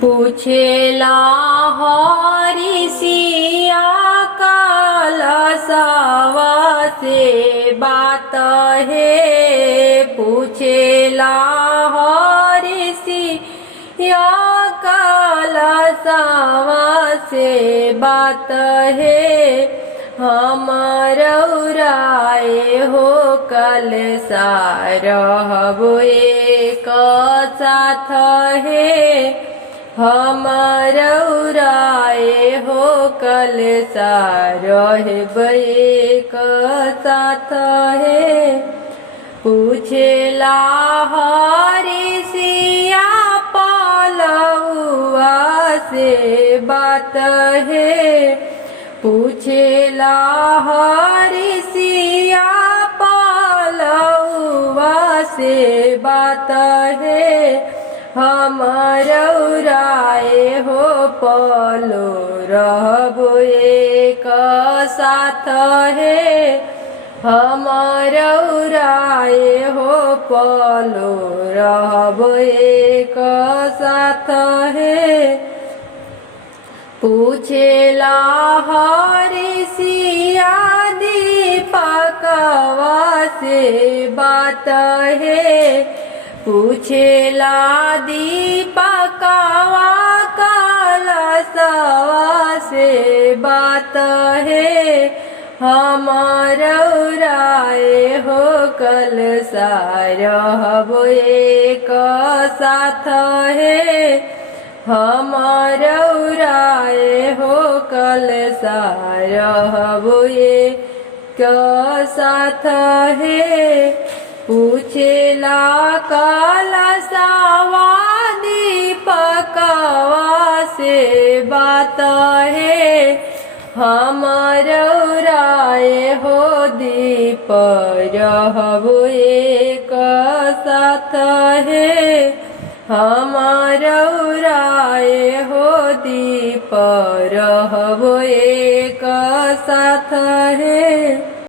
पूछेला हरि सिया कलशवा से बात है। पूछेला हरि सिया कलशवा से बात है। हम रउराए हो कलशा रहबो एक साथ है। हम रउराए हो कलशा रहबो एक साथ है। पूछेला हरि सिया पलउआ से बात है। पूछेला हरि सिया पलउआ से बात है। हम रउराए हो पलो रहबो एक साथ है। हम रउराए हो पलो रहबो एक साथ है। पूछेला हरि सिया दीपकवा से बात है। पूछेला दीपकवा कलशवा से बात है। हम रउराए हो कलशा रहबो एक साथ है। हम रउराए हो कलशा रहबो एक साथ है। पूछेला कलशवा दीपकवा से बात है। हम रउराए हो दीप रहबो एक साथ है। हम रउराए हो दीप रहबो एक साथ है।